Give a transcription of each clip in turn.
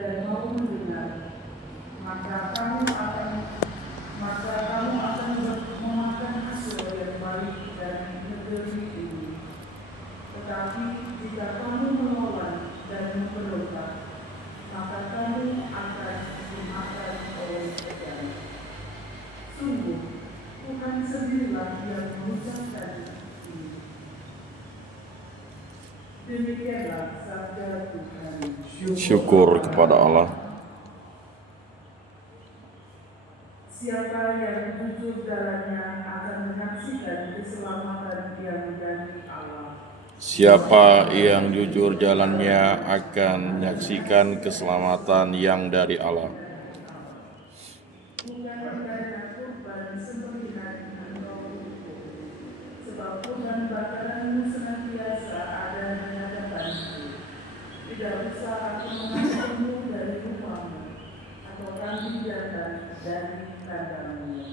dan mau mendengar, maka kamu akan memakan hasil yang baik dari negeri ini. Tetapi jika kamu melawan dan memberontak, maka kamu akan dimakan oleh pedang. Sungguh, Tuhan sendirilah yang mengucapkan ini. Demikianlah sabda Tuhan. Syukur kepada Allah. Siapa yang jujur jalannya akan menyaksikan keselamatan yang dari Allah. Siapa yang jujur jalannya akan menyaksikan keselamatan yang dari Allah. Bukan karena kurban sembelihan engkau ukur, sebab kurban bakaranmu senantiasa ada di hadapanku. Tidak usah aku mengambilmu dari rumahmu, atau kambing jantan dari kandangmu.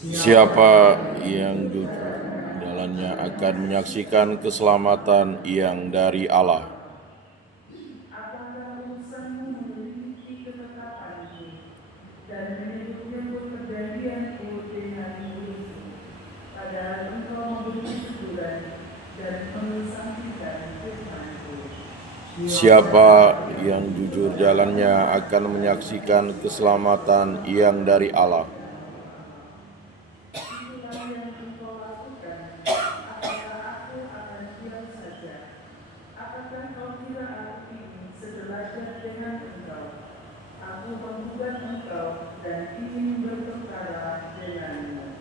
Siapa yang jujur jalannya akan menyaksikan keselamatan yang dari Allah. Apakah urusanmu memiliki ketetapanku dan menyebut-nyebut perjanjianku dengan mulutmu, padahal engkau memberi teguran dan mengesampingkan firman-Ku. Siapa yang jujur jalannya akan menyaksikan keselamatan yang dari Allah. Itulah yang engkau lakukan. Apakah aku akan diam saja? Apakah kau kira aku ini sederajat dengan engkau? Aku menggugat engkau dan ingin berperkara denganmu.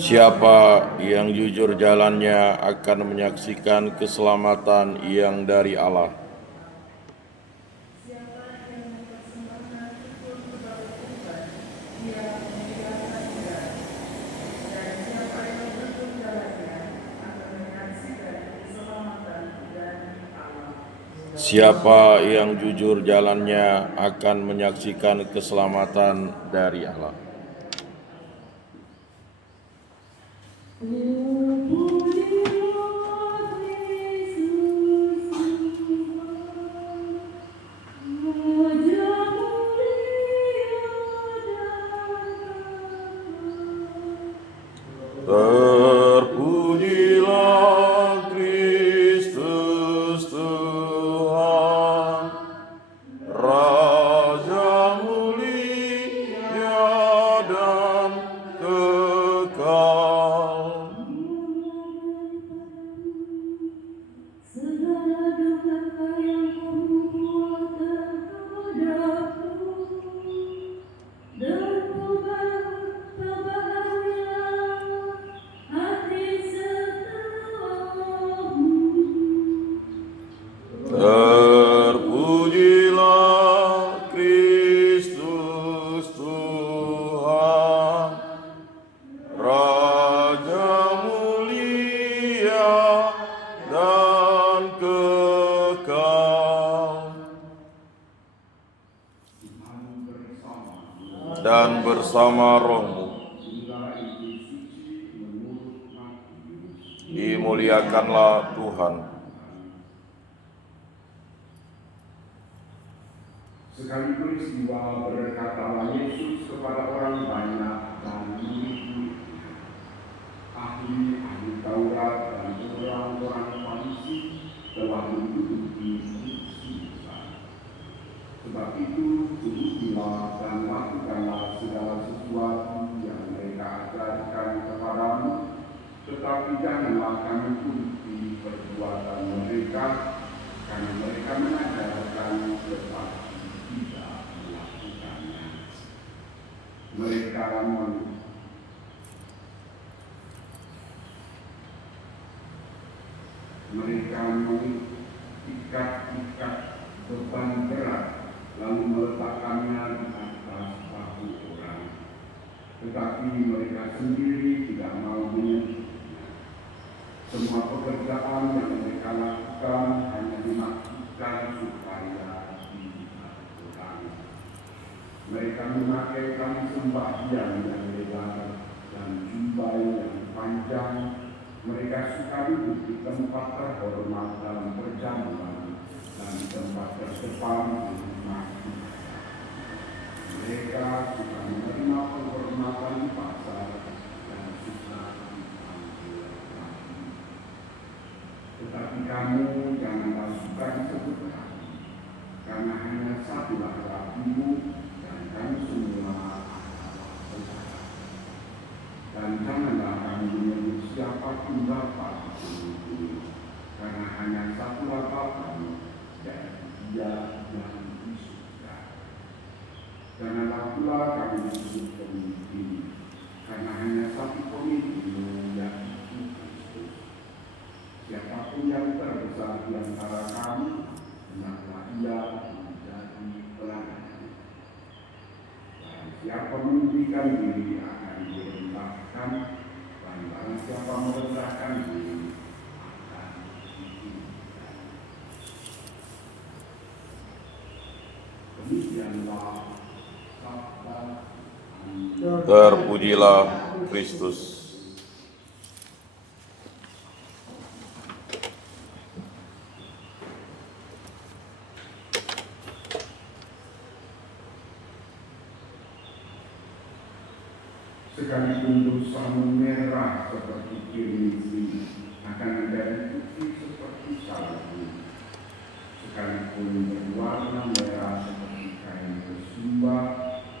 Siapa yang jujur jalannya akan menyaksikan keselamatan yang dari Allah. Siapa yang mempersembahkan syukur sebagai kurban, dia memuliakan Dia. Dan siapa yang jujur jalannya akan menyaksikan keselamatan dari Allah. Siapa yang jujur jalannya akan menyaksikan keselamatan dari Allah. Terpujilah Kristus Tuhan, Raja mulia dan kekal. Segala duka yang membuat terhadapku, dan berbahagialah hati setelahmu. Terpujilah Kristus Tuhan, Raja mulia dan kekal. Dan bersama rohmu dimuliakanlah Tuhan. Sekali peristiwa berkatalah Yesus kepada orang banyak dan murid-muridnya, ahli Taurat dan orang-orang Farisi telah duduk di kursi besar. Sebab itu turutilah dan lakukanlah segala sesuatu yang mereka ajarkan kepadamu, tetapi janganlah kamu ikuti perbuatan mereka, karena mereka mengajarkan tetapi tidak melakukannya. Mereka mengikat-ikat beban berat lalu meletakkannya di atas bahu orang, tetapi mereka sendiri tidak mau menyentuhnya. Semua pekerjaan yang mereka lakukan hanya dimaksudkan supaya dilihat orang. Mereka memakai tali sembahyang yang lebar dan jubah yang panjang. Mereka suka duduk di tempat terhormat dalam perjamuan dan di tempat terdepan di rumah Tuhan. Tetapi kamu janganlah suka disebut rabi, karena hanya satulah Rabimu, dan kamu semua adalah saudara. Dan janganlah kamu menyebut siapapun Bapa di bumi, karena hanya satulah Bapamu, dan Dia yang di surga. Janganlah pula kamu disebut pemimpin, karena hanya satu pemimpin, yaitu Kristus. Siapapun yang terbesar di antara kamu, hendaklah ia menjadi pelayan. Dan siapa meninggikan diri akan direndahkan, dan barang siapa merendahkan diri akan ditinggikan. Demikianlah sabda Tuhan. Terpujilah Kristus. Sekalipun dosamu merah seperti kirmisi, akan menjadi putih seperti salju. Sekalipun berwarna merah seperti kain bersumba,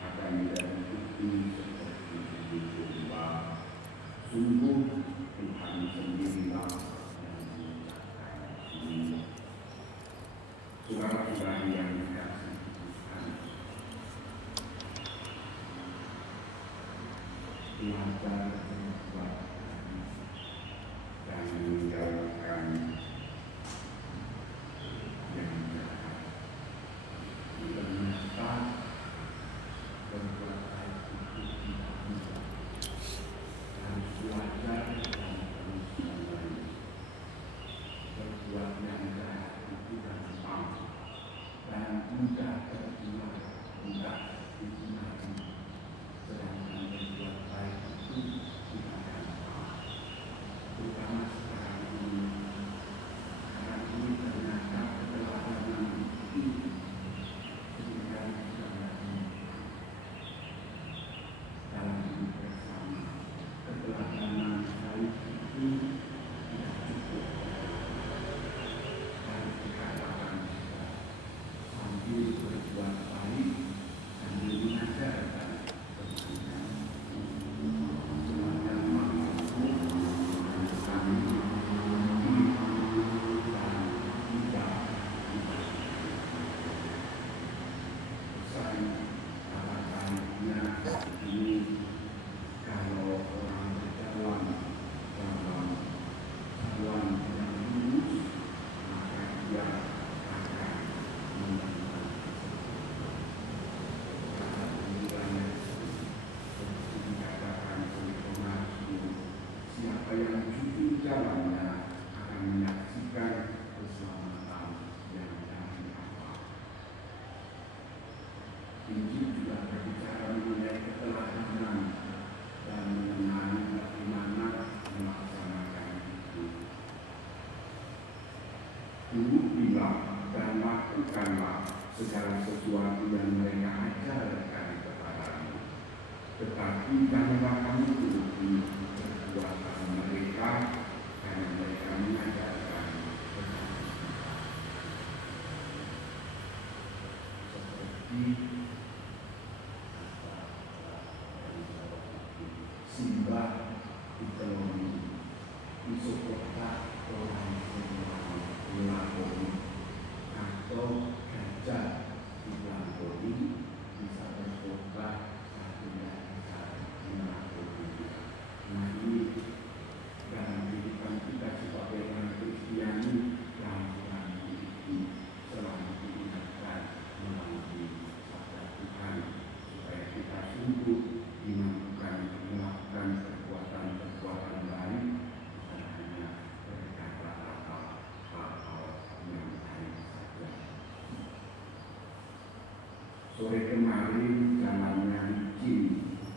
akan menjadi putih seperti bulu domba. Sungguh Tuhan sendirilah yang mengucapkan ini. Saudara-saudara yang dikasihi Tuhan, belajar berbuat dan meninggalkan yang jahat. Ternyata berbuat baik itu tidak mudah. Harus belajar dan terus menerus. Berbuat yang jahat itu gampang dan mudah terjual, mudah dicintai. Sedangkan berbuat baik itu tidak gampang, terutama sekarang ini. Sekarang ini ternyata keteladanan itu seringkali sangat mudah. Dalam hidup bersama, keteladanan baik itu tidak cukup. Harus dikatakan juga sambil berbuat baik, sambil mengajarkan siapa yang jujur jalannya akan menyaksikan keselamatan yang dari Allah. Injil juga berbicara mengenai keteladanan dan mengenai bagaimana melaksanakan itu. Turutilah dan lakukanlah segala sesuatu yang mereka ajarkan kepadamu. Tetapi janganlah kamu turuti perbuatan mereka, karena mereka mengajarkan seperti simbah diteloni, isopota orang semua melakoni, atau gajah dilakoni, bisa berkota satunya bisa melakoni. Nah ini dalam kehidupan kita sebagai orang Kristiani yang itu selalu diingatkan melalui sabda Tuhan, supaya kita sungguh dimampukan melakukan perbuatan-perbuatan baik, bukan hanya berkata-kata hal-hal yang baik saja. Sore kemarin jalannya licin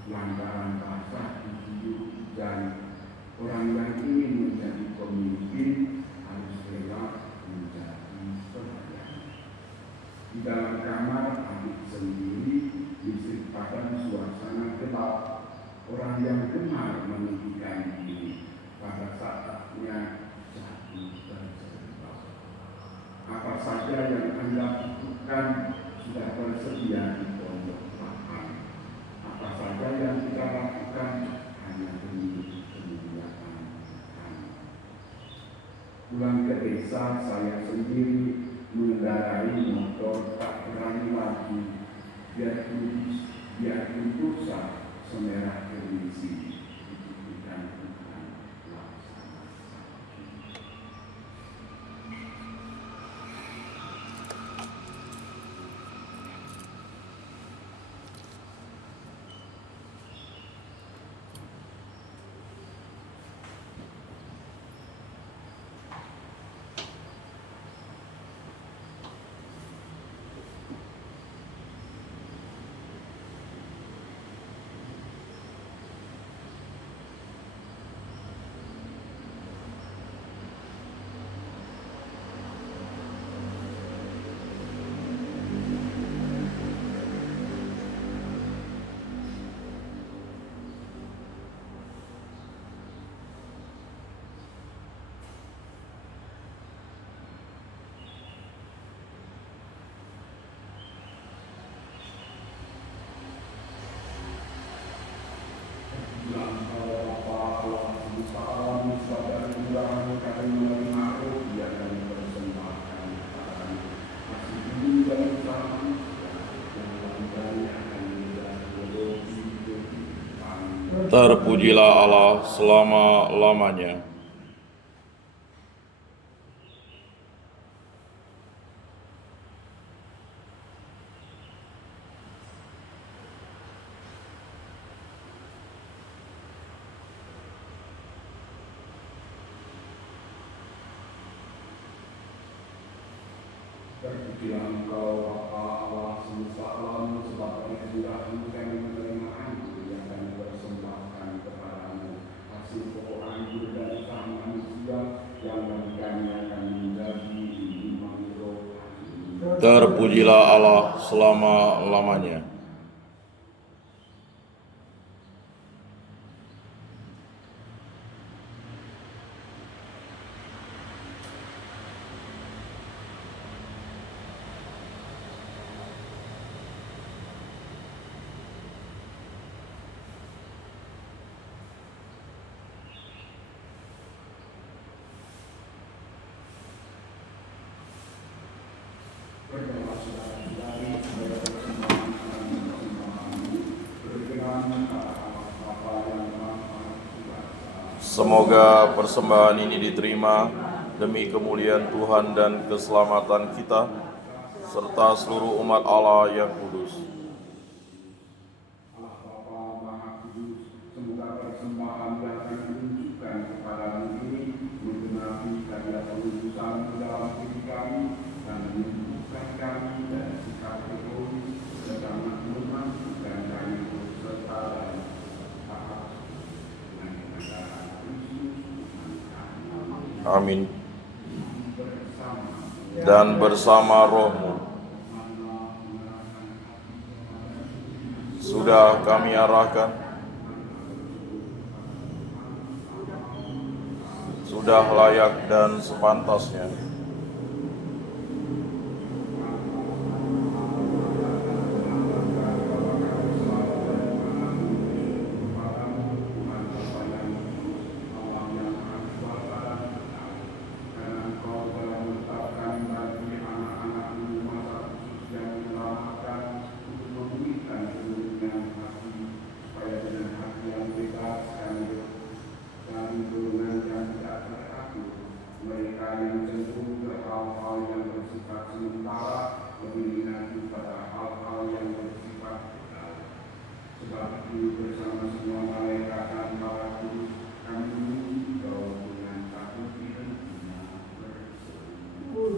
lantaran basah diguyur hujan. Orang yang ingin menjadi pemimpin harus rela menjadi pelayan. Di dalam kamar adik sendiri, listrik padam, suasana gelap. Orang yang gemar meninggikan diri pada saatnya jatuh terjadi. Apa saja yang Anda butuhkan sudah tersedia di pondok Tuhan. Apa saja yang kita lakukan hanya demi kemuliaan Tuhan. Pulang ke desa, saya sendiri mengendarai motor, tak berani lagi. Biarpun dosa semerah gengsi, dan Tuhan laksana. Terpujilah Allah selama-lamanya. Terpujilah Engkau, Bapa Allah semesta alam, sebab kehendakmu kami menerima anggur yang kami persembahkan kepadamu, hasil pokok anggur dari usaha manusia yang bagiannya akan menjadi minuman rohani. Terpujilah Allah selama-lamanya. Berdoa saudara-saudari, sebagai persembahan akan persembahanmu, berkenan kepada Allah Bapa yang Maha Kuasa. Semoga persembahan ini diterima demi kemuliaan Tuhan dan keselamatan kita, serta seluruh umat Allah yang kudus. Allah Bapa Maha Kudus, semoga persembahan yang kami tunjukkan kepadamu ini menggenapi karya pengudusan dalam diri kami dan menumbuhkan kami dari sikap egois serta memampukan kami berserta dan tahap dengan kebenaran Kristus Tuhan kami. Amin. Bersama Dan bersama rohmu sudah kami arahkan, sudah layak dan sepantasnya.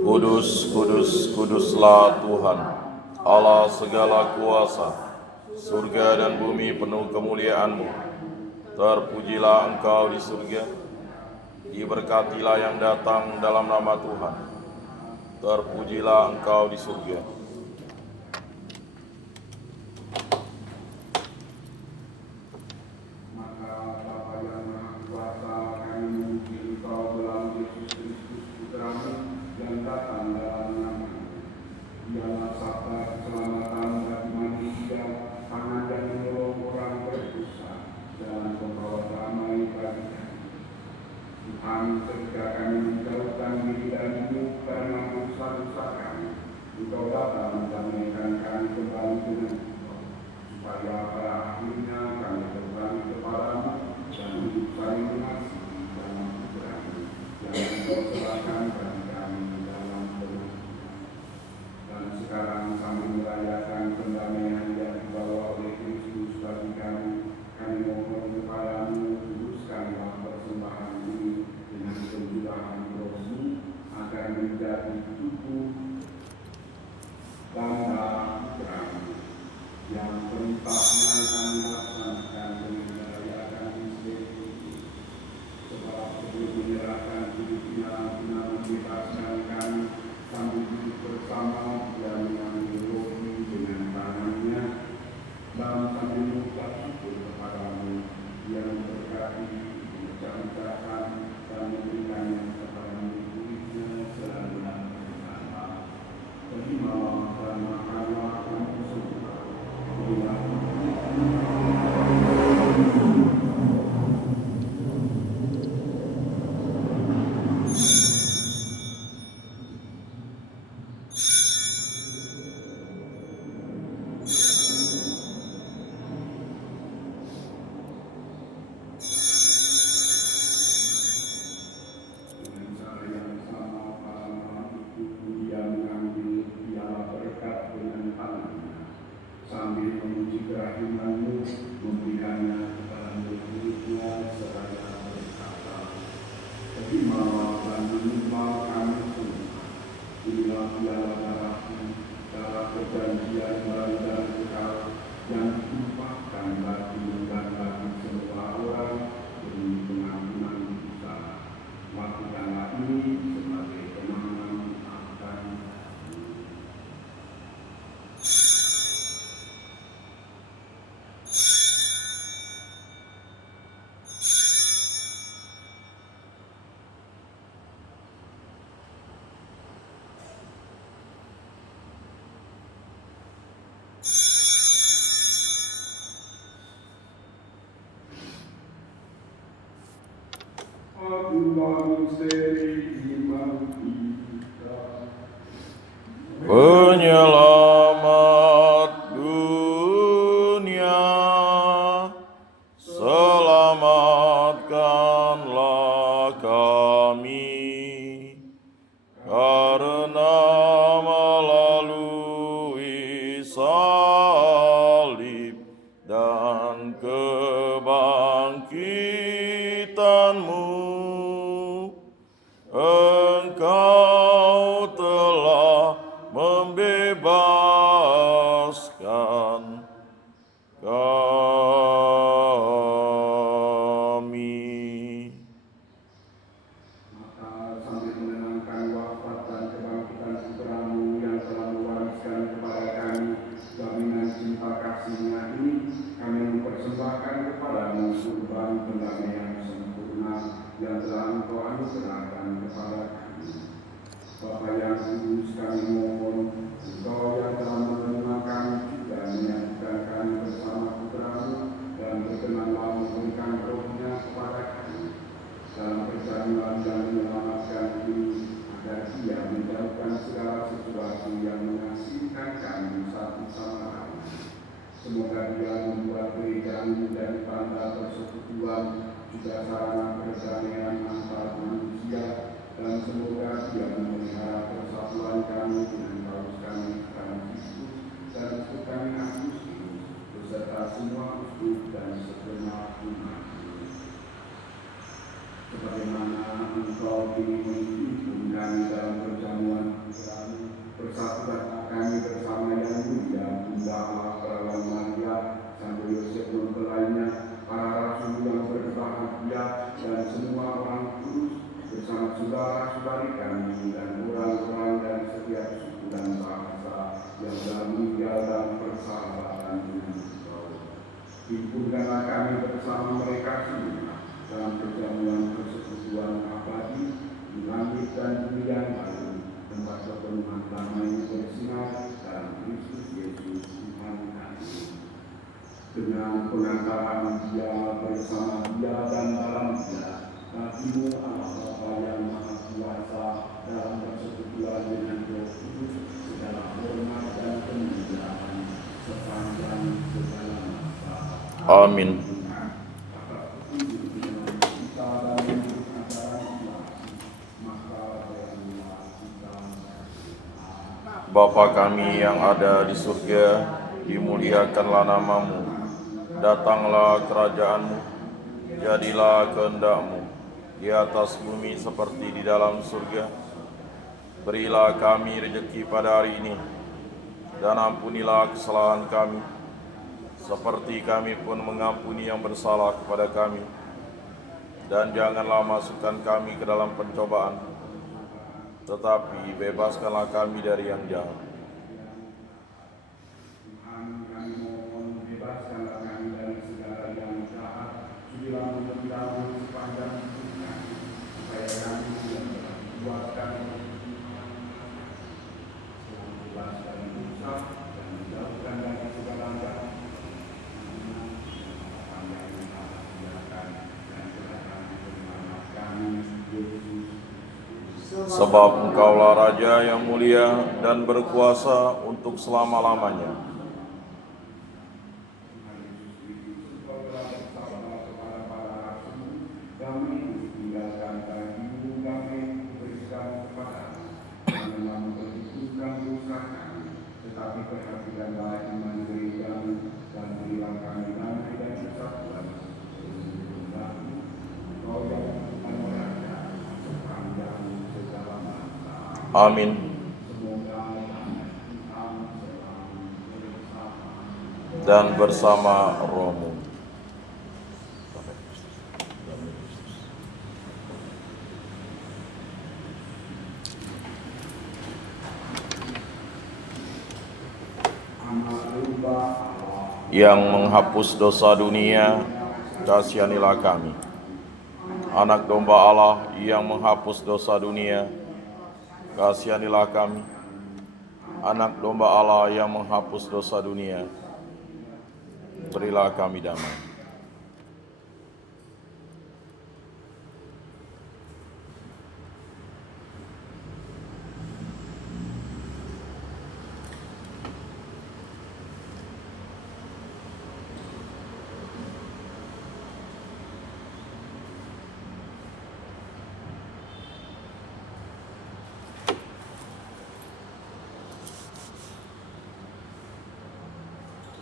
Kudus, kudus, kuduslah Tuhan, Allah segala kuasa, surga dan bumi penuh kemuliaan-Mu. Terpujilah Engkau di surga, diberkatilah yang datang dalam nama Tuhan. Terpujilah Engkau di surga. Maka Bapa yang Maha Kuasa, kami memuji Engkau dalam Yesus Kristus Putra-Mu yang datang dalam Dialah sabda keselamatan bagi manusia, tangan yang menolong orang berdosa, jalan pembawa damai bagi kami. Tuhan, ketika kami menjauhkan diri darimu karena dosa-dosa kami, Engkau datang mendamaikan kami kembali dengan Engkau, supaya pada akhirnya kami kembali kepadamu dan hidup saling mengasihi dalam Putra-Mu yang Engkau serahkan bagi kami dalam penyakit. Dan sekarang sambil merayakan pendamaian yang dibawa oleh Kristus bagi kami mohon kepadamu, luruskanlah persembahan ini dengan pencurahan Roh-Mu agar menjadi tubuh dan darah Putra-Mu yang perintahnya kami laksanakan dengan merayakan Kristus ini. Sebab sebelum menyerahkan hidupnya guna membebaskan kami, sambil duduk bersama, Dia mengambil roti dengan tangannya dan sambil mengucap syukur kepadamu, Dia memberkati, mengucap-ucapkan dan memberikannya kepada murid-muridnya selama berkata, terimalah dan makanlah kamu semua. Inilah sambil memuji kerahiman-Mu, memberikannya kepada murid-muridnya seraya berkata, terimalah dan minumlah kami semua. Inilah piala darah-Ku, darah perjanjian baru dan kekal, yang ditumpahkan bagimu dan bagi semua orang demi pengampunan dosa. Lakukanlah ini sebagai kenangan akan misteri iman kita. Penyelamat dunia, selamatkanlah kami, karena melalui salib dan kebangkitan-Mu, Engkau telah membebaskan kami. Maka sambil menenangkan wafat dan kebangkitan Putra-Mu yang telah mewariskan kepada kami jaminan cinta kasih-Nya ini, kami mempersembahkan kepadamu kurban pendamaian sempurna yang telah Engkau anugerahkan kepada kami. Bapa yang kudus, kami mohon Engkau yang telah menerima kami juga menyatukan kami bersama Putra-Mu dan berkenanlah memberikan Roh-Nya kepada kami dalam perjamuan yang menyelamatkan ini, agar Dia menjauhkan segala sesuatu yang mengasingkan kami satu sama lain. Semoga Dia membuat gereja menjadi tanda persekutuan, juga sarana perdamaian antar manusia, dan semoga Dia memelihara persatuan kami dengan Paus kami Fransiskus dan uskup kami Agustinus, beserta semua uskup dan segenap umat. Sebagaimana Engkau ingin menghimpun kami dalam perjamuan Putra-Mu, persatukanlah kami bersama yang mulia Bunda Allah Perawan Maria, Santo Yosef mempelainya, para rasul yang berbahagia, dan semua orang kudus bersama saudara-saudari kami dan orang-orang dari setiap suku dan bangsa yang telah meninggal dalam persahabatan dengan Engkau. Himpunkanlah kami bersama mereka semua dalam perjamuan persekutuan abadi di langit dan bumi yang baru, tempat pertemuan damai bersinar dalam Kristus Yesus Tuhan kami. Dengan pengantaran Dia, bersama Dia dan dalam Dia, Bagimu Allah Bapa yang Maha Kuasa dalam persekutuan dengan Roh Kudus, segala hormat dan kemuliaan sepanjang segala masa. Amin. Bapa kami yang ada di surga, dimuliakanlah namamu, datanglah kerajaan-Mu, jadilah kehendak-Mu di atas bumi seperti di dalam surga. Berilah kami rezeki pada hari ini, dan ampunilah kesalahan kami, seperti kami pun mengampuni yang bersalah kepada kami. Dan janganlah masukkan kami ke dalam pencobaan, tetapi bebaskanlah kami dari yang jahat. Tuhan, kami mohon bebaskanlah kami dari segala yang jahat. Sudilah memberitahu sepanjang hidup kami, supaya kami tidak berbuatkan bebas dari dosa dan menjauhkan dari segala jahat. Sebab Engkaulah Raja yang mulia dan berkuasa untuk selama-lamanya. Tetapi perhatikanlah iman gerejamu dan berilah kami damai dan persatuan. Kau yang Tuhan Raja sepanjang segala masa. Amin. Semoga damai Tuhan selalu bersama Dan bersama rohmu. Yang menghapus dosa dunia, kasihanilah kami. Anak domba Allah yang menghapus dosa dunia, kasihanilah kami. Anak domba Allah yang menghapus dosa dunia, berilah kami damai.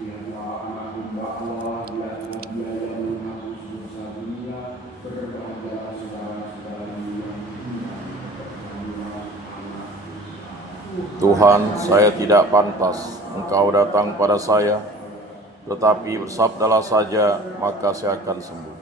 Dialah anak domba Allah, dialah Dia yang menghapus dosa dunia. Berbahagia saudara-saudari yang tinggal di perjamuan anak domba. Tuhan, saya tidak pantas Engkau datang pada saya, tetapi bersabdalah saja, maka saya akan sembuh.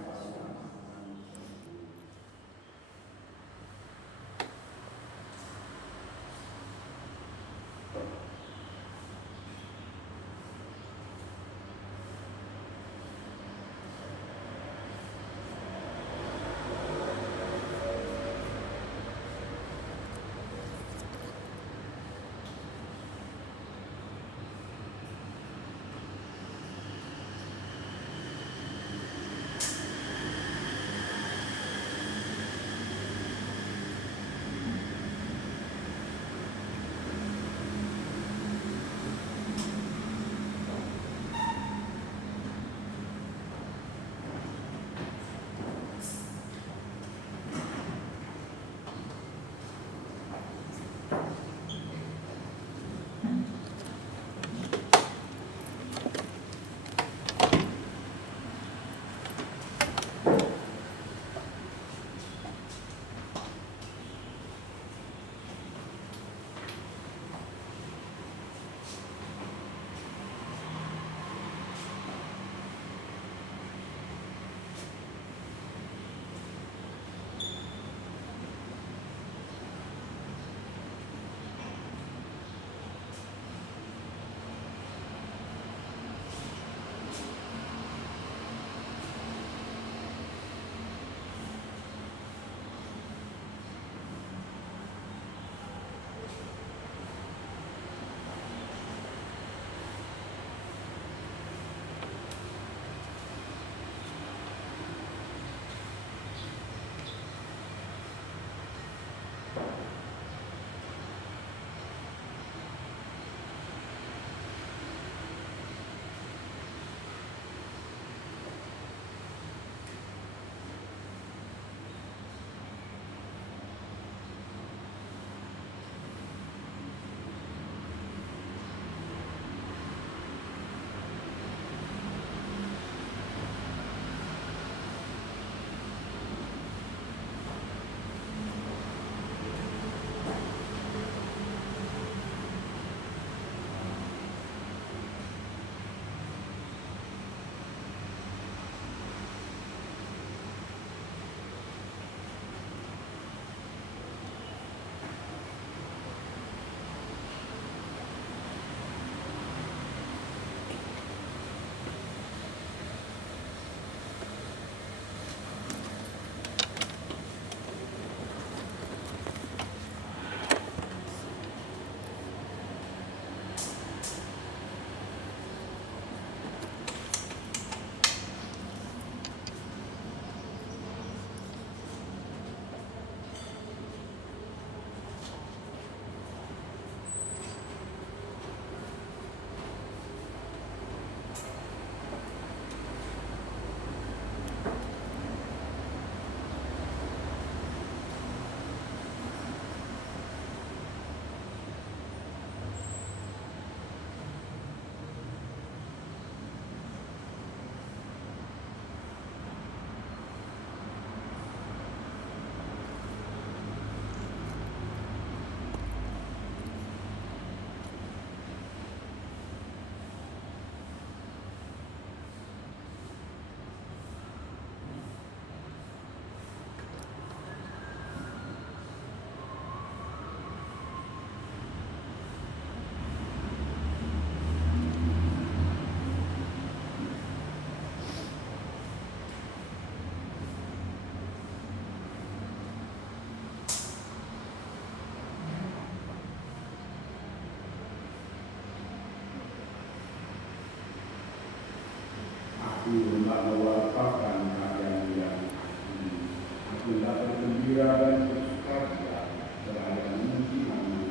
Aku hendak mewartakan keadaan yang ini. Aku hendak bergembira dan bersukacita terhadap mungkinanmu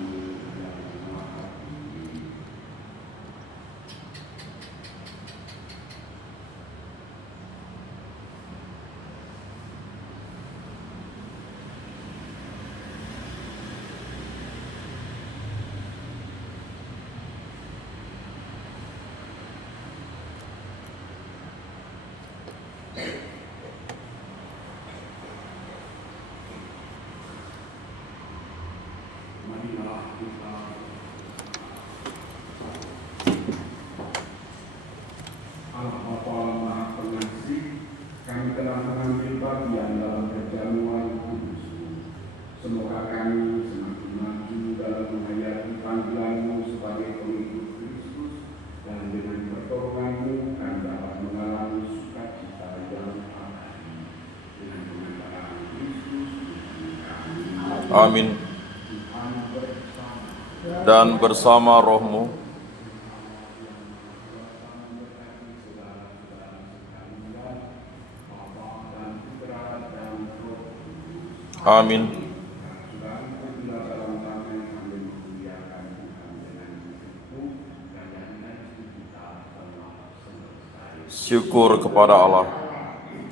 yang maha tinggi. Marilah kita Allah Bapa Maha Pengasih, kami telah mengambil bagian dalam perjamuan kudus. Semoga kami semakin maju dalam menghayati panggilan-Mu sebagai pengikut Kristus, dan dengan pertolongan-Mu kami dapat mengalami sukacita yang abadi dengan pengantaran Kristus Tuhan kami. Amin. Tuhan bersama. Dan bersama rohmu, amin. Syukur kepada Allah.